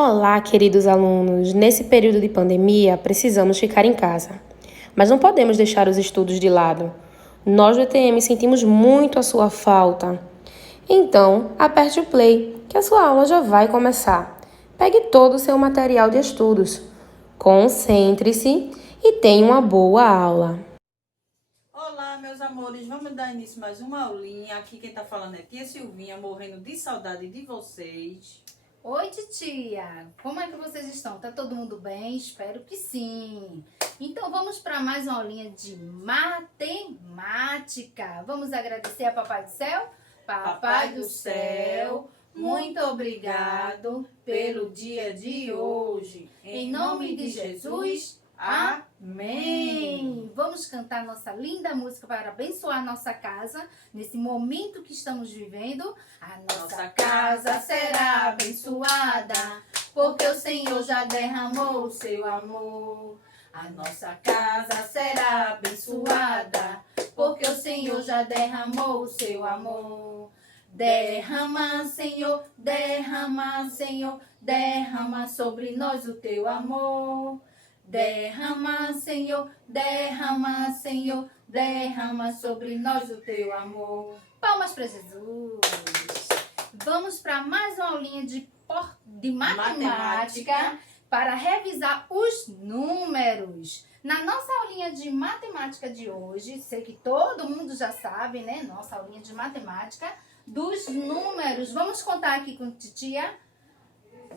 Olá, queridos alunos! Nesse período de pandemia, precisamos ficar em casa. Mas não podemos deixar os estudos de lado. Nós do ETM sentimos muito a sua falta. Então, aperte o play, que a sua aula já vai começar. Pegue todo o seu material de estudos. Concentre-se e tenha uma boa aula. Olá, meus amores, vamos dar início a mais uma aulinha. Aqui quem tá falando é tia Silvinha, morrendo de saudade de vocês. Oi, titia! Como é que vocês estão? Tá todo mundo bem? Espero que sim! Então vamos para mais uma aulinha de matemática. Vamos agradecer a Papai do Céu? Papai do Céu, muito obrigado pelo dia de hoje. Em nome de Jesus, amém! Vamos cantar nossa linda música para abençoar nossa casa nesse momento que estamos vivendo. A nossa casa será abençoada, porque o Senhor já derramou o seu amor. A nossa casa será abençoada, porque o Senhor já derramou o seu amor. Derrama, Senhor, derrama, Senhor, derrama sobre nós o teu amor. Derrama, Senhor, derrama, Senhor, derrama sobre nós o teu amor. Palmas para Jesus. Vamos para mais uma aulinha de matemática para revisar os números. Na nossa aulinha de matemática de hoje, sei que todo mundo já sabe, né? Nossa aulinha de matemática dos números. Vamos contar aqui com a titia.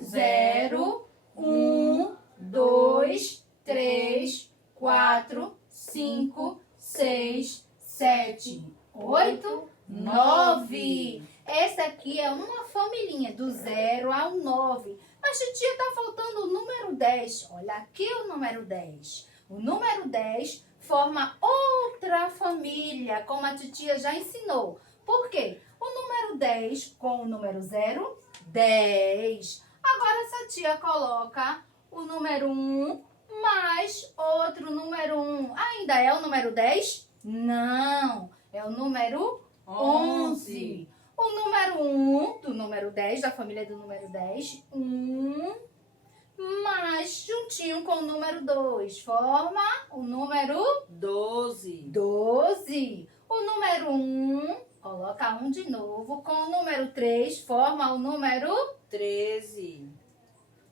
0, 1, 2, 3, 4, 5, 6, 7, 8, 9. Essa aqui é uma familhinha do 0 ao 9. Mas, titia, tá faltando o número 10. Olha aqui o número 10. O número 10 forma outra família, como a titia já ensinou. Por quê? O número 10 com o número 0, 10. Agora, essa tia coloca o número 1 mais outro número 1. Ainda é o número 10? Não, é o número 11. O número 1 do número 10, da família do número 10, 1 mais juntinho com o número 2, forma o número 12. 12. O número 1, coloca 1 de novo, com o número 3, forma o número 13.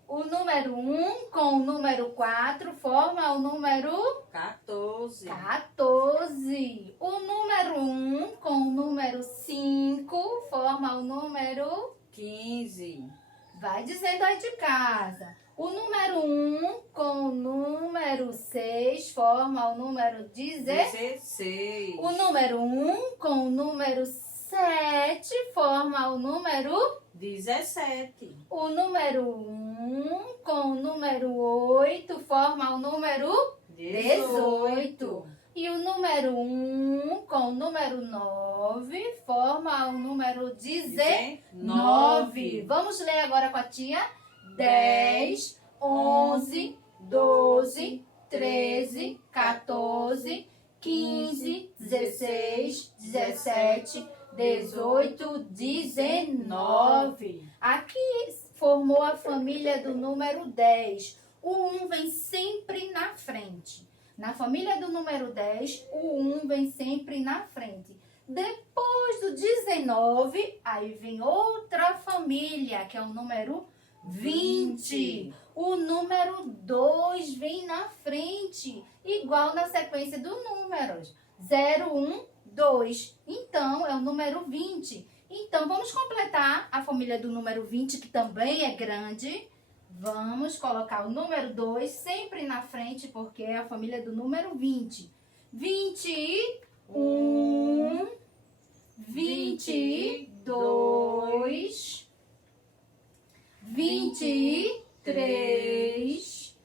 O número 1 com o número 4 forma o número 14. 14. O número 1 com o número 5 forma o número 15. Vai dizendo aí de casa. O número 1 com o número 6 forma o número 16. O número 1 com o número 7 forma o número 17. O número 1 com o número 8 forma o número 18. E o número 1 com o número 9 forma o número 19. Vamos ler agora com a tia? 10, 11, 12, 13, 14, 15, 16, 17, 18, 19. Aqui formou a família do número 10. O 1 vem sempre na frente. Na família do número 10, o 1 vem sempre na frente. Depois do 19, aí vem outra família, que é o número 20. O número 2 vem na frente, igual na sequência dos números. 0, 1, 2. Então, é o número 20. Então, vamos completar a família do número 20, que também é grande. Vamos colocar o número 2 sempre na frente, porque é a família do número 20. 21, 22, 23,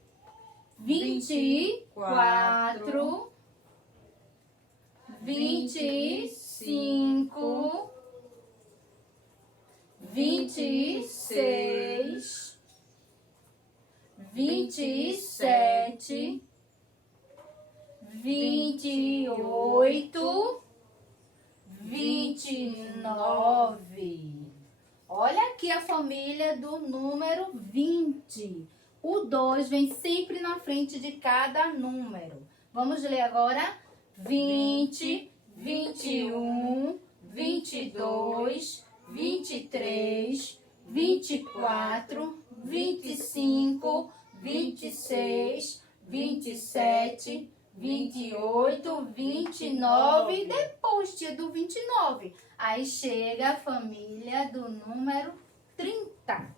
24, 25, 26, 27, 28, 29. Olha aqui a família do número 20. O 2 vem sempre na frente de cada número. Vamos ler agora? 20, 21, 22, 23, 24, 25, 26, 27, 28, 29 e depois, tia, do 29. Aí chega a família do número 30.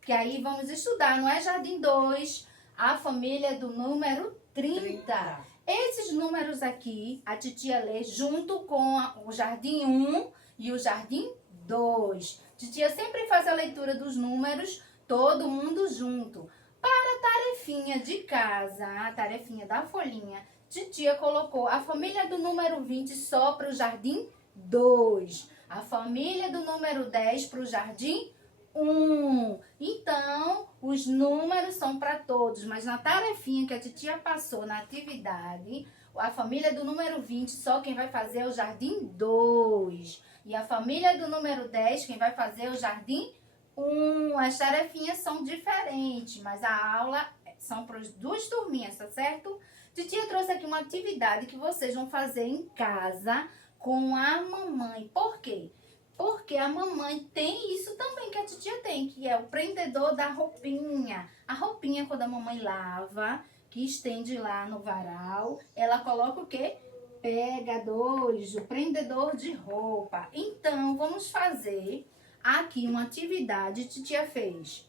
Que aí vamos estudar, não é Jardim 2, a família do número 30. Esses números aqui, a titia lê junto com o Jardim 1 e o Jardim 2. Titia sempre faz a leitura dos números, todo mundo junto. Para a tarefinha de casa, a tarefinha da folhinha, titia colocou a família do número 20 só para o Jardim 2. A família do número 10 para o Jardim 1. Então, os números são para todos, mas na tarefinha que a titia passou na atividade, a família do número 20, só quem vai fazer é o Jardim 2. E a família do número 10, quem vai fazer é o Jardim 1. As tarefinhas são diferentes, mas a aula são para as duas turminhas, tá certo? Titia trouxe aqui uma atividade que vocês vão fazer em casa com a mamãe. Por quê? Porque a mamãe tem isso também que a titia tem, que é o prendedor da roupinha. A roupinha, quando a mamãe lava, que estende lá no varal, ela coloca o quê? Pegadores, o prendedor de roupa. Então, vamos fazer aqui uma atividade. Titia fez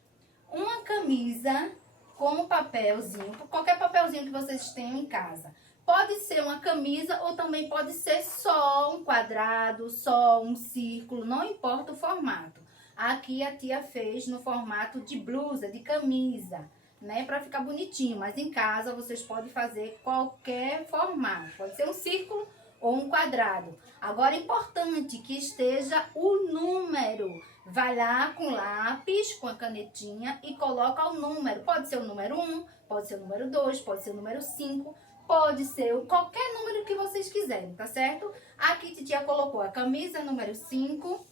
uma camisa com papelzinho, qualquer papelzinho que vocês tenham em casa. Pode ser uma camisa ou também pode ser só um quadrado, só um círculo, não importa o formato. Aqui a tia fez no formato de blusa, de camisa, né? Para ficar bonitinho, mas em casa vocês podem fazer qualquer formato. Pode ser um círculo ou um quadrado. Agora é importante que esteja o número. Vai lá com lápis, com a canetinha e coloca o número. Pode ser o número 1, pode ser o número 2, pode ser o número 5. Pode ser qualquer número que vocês quiserem, tá certo? Aqui titia colocou a camisa número 5,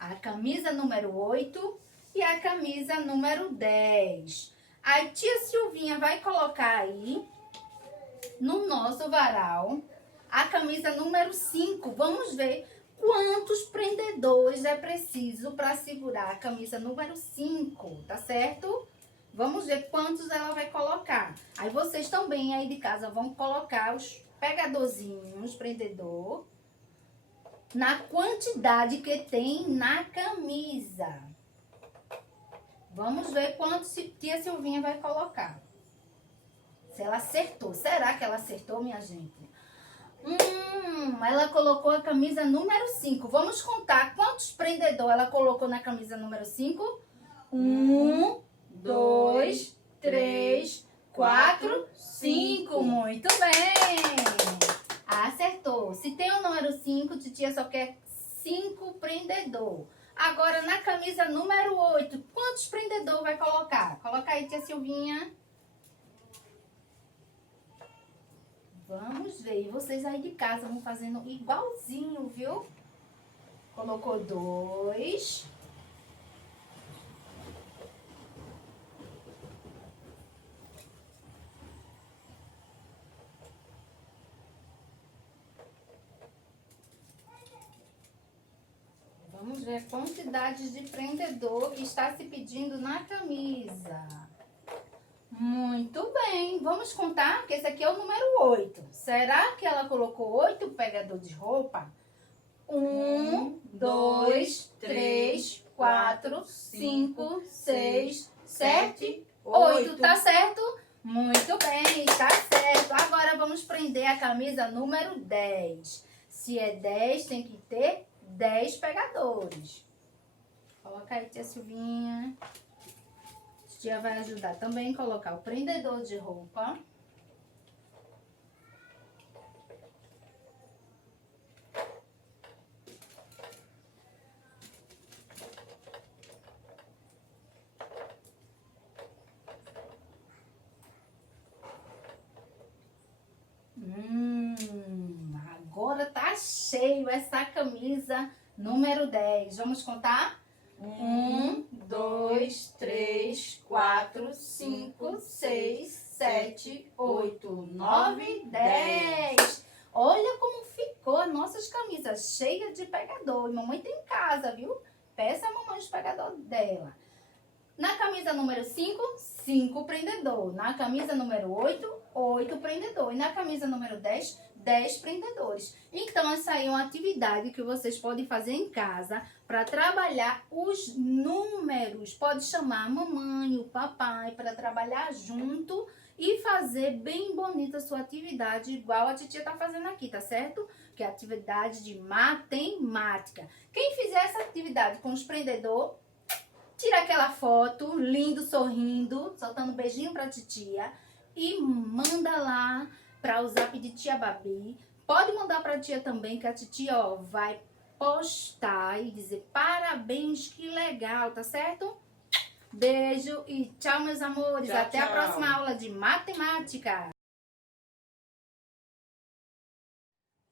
a camisa número 8 e a camisa número 10. A tia Silvinha vai colocar aí no nosso varal a camisa número 5. Vamos ver quantos prendedores é preciso para segurar a camisa número 5, tá certo? Vamos ver quantos ela vai colocar. Aí vocês também aí de casa vão colocar os pegadorzinhos, prendedor, na quantidade que tem na camisa. Vamos ver quantos tia Silvinha vai colocar. Se ela acertou. Será que ela acertou, minha gente? Ela colocou a camisa número 5. Vamos contar quantos prendedor ela colocou na camisa número 5? 1, 2, 3, 4, 5. Muito bem! Acertou. Se tem o número 5, titia só quer 5 prendedor. Agora, na camisa número 8, quantos prendedor vai colocar? Coloca aí, tia Silvinha. Vamos ver. E vocês aí de casa vão fazendo igualzinho, viu? Colocou 2. Vamos ver a quantidade de prendedor que está se pedindo na camisa. Muito bem. Vamos contar que esse aqui é o número 8. Será que ela colocou 8 pegador de roupa? 1, 2, 3, 4, 5, 6, 7, 8. Tá certo? Muito bem, tá certo. Agora vamos prender a camisa número 10. Se é 10, tem que ter 10 pegadores. Coloca aí, tia Silvinha. Tia vai ajudar também a colocar o prendedor de roupa. Agora tá cheio essa camisa número 10. Vamos contar? 1, 2, 3, 4, 5, 6, 7, 8, 9, 10. Olha como ficou as nossas camisas cheias de pegador. E mamãe tem em casa, viu? Peça a mamãe os pegador dela. Na camisa número 5, 5 prendedor. Na camisa número 8, 8 prendedor. E na camisa número 10, 10 prendedores. Então, essa aí é uma atividade que vocês podem fazer em casa para trabalhar os números. Pode chamar a mamãe, o papai para trabalhar junto e fazer bem bonita a sua atividade, igual a titia tá fazendo aqui, tá certo? Que é a atividade de matemática. Quem fizer essa atividade com os prendedores, tira aquela foto, lindo, sorrindo, soltando um beijinho pra titia e manda lá para o zap de tia Babi. Pode mandar pra tia também, que a titia, ó, vai postar e dizer parabéns, que legal, tá certo? Beijo e tchau, meus amores. Tchau, Até a tchau. próxima aula de matemática.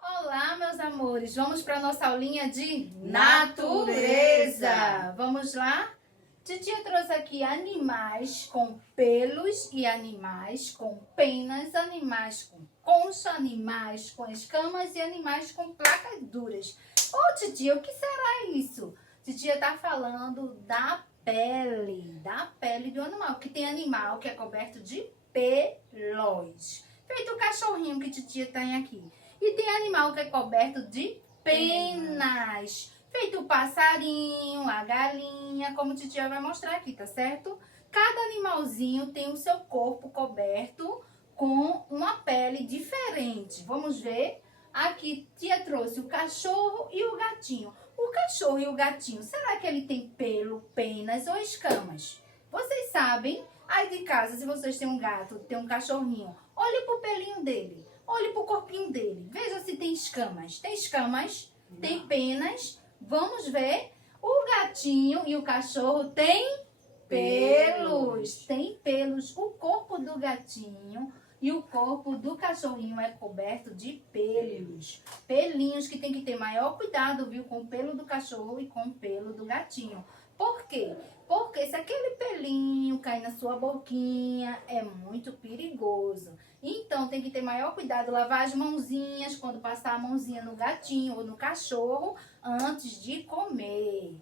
Olá, meus amores. Vamos para nossa aulinha de natureza. Vamos lá? Titia trouxe aqui animais com pelos e animais com penas, animais com concha, animais com escamas e animais com placas duras. Ô, titia, o que será isso? Titia tá falando da pele do animal, que tem animal que é coberto de pelos. Feito o cachorrinho que titia tem aqui. E tem animal que é coberto de penas. Feito o passarinho, a galinha, como titia vai mostrar aqui, tá certo? Cada animalzinho tem o seu corpo coberto com uma pele diferente. Vamos ver? Aqui tia trouxe o cachorro e o gatinho. O cachorro e o gatinho, será que ele tem pelo, penas ou escamas? Vocês sabem? Aí de casa, se vocês têm um gato, tem um cachorrinho, olhe pro pelinho dele, olhe pro corpinho dele. Veja se tem escamas. Tem escamas? Não. Tem penas? Vamos ver. O gatinho e o cachorro têm pelos. Tem pelos. O corpo do gatinho e o corpo do cachorrinho é coberto de pelos. Pelinhos que tem que ter maior cuidado, viu? Com o pelo do cachorro e com o pelo do gatinho. Por quê? Porque se aquele pelinho cair na sua boquinha, é muito perigoso. Então, tem que ter maior cuidado, lavar as mãozinhas quando passar a mãozinha no gatinho ou no cachorro antes de comer.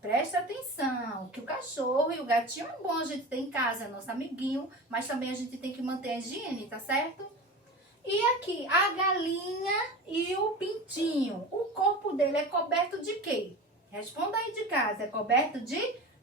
Presta atenção, que o cachorro e o gatinho é bom a gente ter em casa, é nosso amiguinho, mas também a gente tem que manter a higiene, tá certo? E aqui, a galinha e o pintinho, o corpo dele é coberto de quê? Responda aí de casa, é coberto de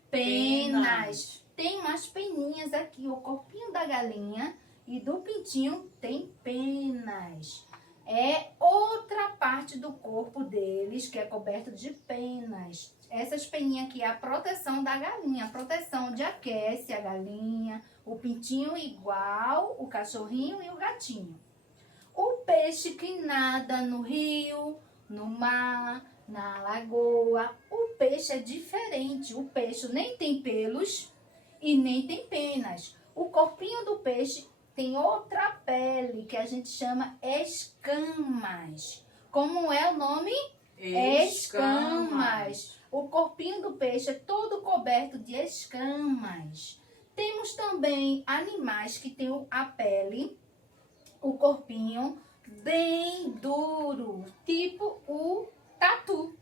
penas. Tem umas peninhas aqui, o corpinho da galinha e do pintinho tem penas. É outra parte do corpo deles que é coberto de penas. Essas peninhas aqui é a proteção da galinha, a proteção de aquece a galinha, o pintinho igual, o cachorrinho e o gatinho. O peixe que nada no rio, no mar, na lagoa, o peixe é diferente. O peixe nem tem pelos e nem tem penas. O corpinho do peixe tem outra pele que a gente chama escamas. Como é o nome? Escamas. O corpinho do peixe é todo coberto de escamas. Temos também animais que têm a pele, o corpinho bem duro, tipo o tatu.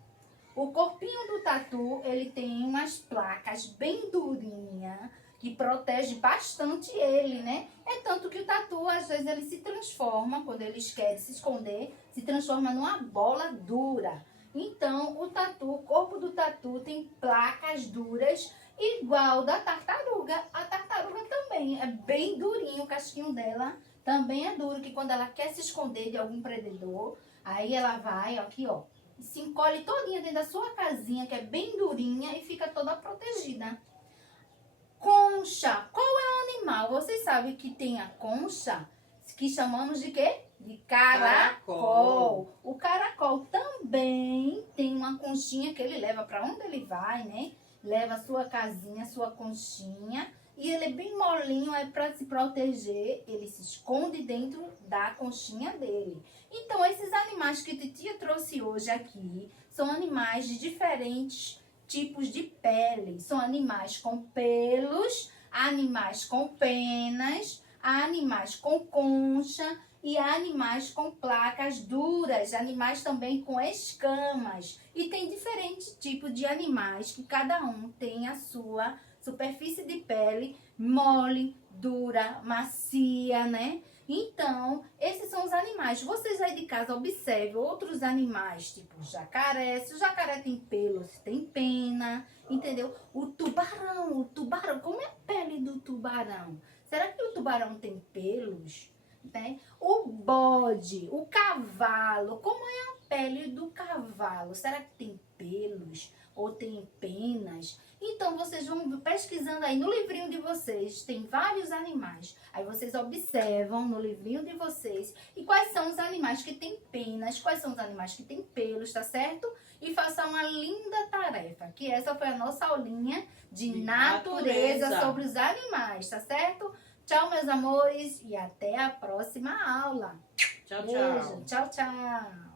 O corpinho do tatu, ele tem umas placas bem durinhas, que protege bastante ele, né? É tanto que o tatu, às vezes, ele se transforma, quando eles querem se esconder, se transforma numa bola dura. Então, o tatu, o corpo do tatu tem placas duras, igual da tartaruga. A tartaruga também é bem durinho, o casquinho dela também é duro, que quando ela quer se esconder de algum predador, aí ela vai, aqui, ó, e se encolhe todinha dentro da sua casinha, que é bem durinha, e fica toda protegida. Concha. Qual é o animal? Vocês sabem que tem a concha, que chamamos de quê? De caracol. O caracol também tem uma conchinha que ele leva para onde ele vai, né? Leva a sua casinha, sua conchinha. E ele é bem molinho, é para se proteger. Ele se esconde dentro da conchinha dele. Então, esses animais que a titia trouxe hoje aqui são animais de diferentes tipos de pele. São animais com pelos, animais com penas, animais com concha e animais com placas duras, animais também com escamas. E tem diferentes tipos de animais que cada um tem a sua superfície de pele mole, dura, macia, né? Então, esses são os animais. Vocês aí de casa observem outros animais, tipo jacaré. Se o jacaré tem pelo, se tem pena, entendeu? O tubarão, como é a pele do tubarão? Será que o tubarão tem pelos? Né? O bode, o cavalo, como é a pele do cavalo? Será que tem pelos ou tem penas? Então, vocês vão pesquisando aí no livrinho de vocês, tem vários animais. Aí vocês observam no livrinho de vocês e quais são os animais que têm penas, quais são os animais que têm pelos, tá certo? E façam uma linda tarefa, que essa foi a nossa aulinha de natureza sobre os animais, tá certo? Tchau, meus amores, e até a próxima aula. Tchau, tchau. Beijo, tchau, tchau.